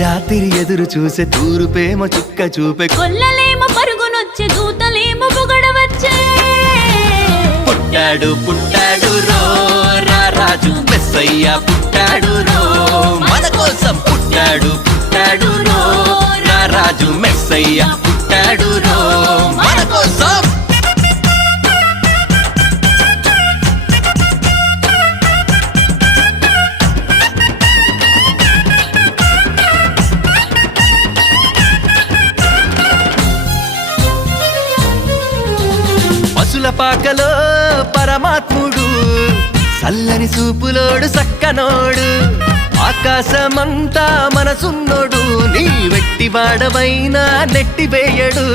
రాత్రి ఎదురు చూసే తూరుపేమో చుక్క చూపే కొల్లలేమో పరుగునొచ్చే దూతలేమో పొగడవచ్చే పుట్టాడు పుట్టాడు రో రా రాజు మెస్సయ్య పుట్టాడు రో మన కోసం పుట్టాడు పుట్టాడు రో రా రాజు మెస్సయ్య పుట్టాడు రో మన కోసం పశుల పాకలో పరమాత్ముడు చల్లని సూపులోడు సక్కనోడు ఆకాశమంతా మనసున్నోడు నీ వెట్టివాడవైనా నెట్టివేయడు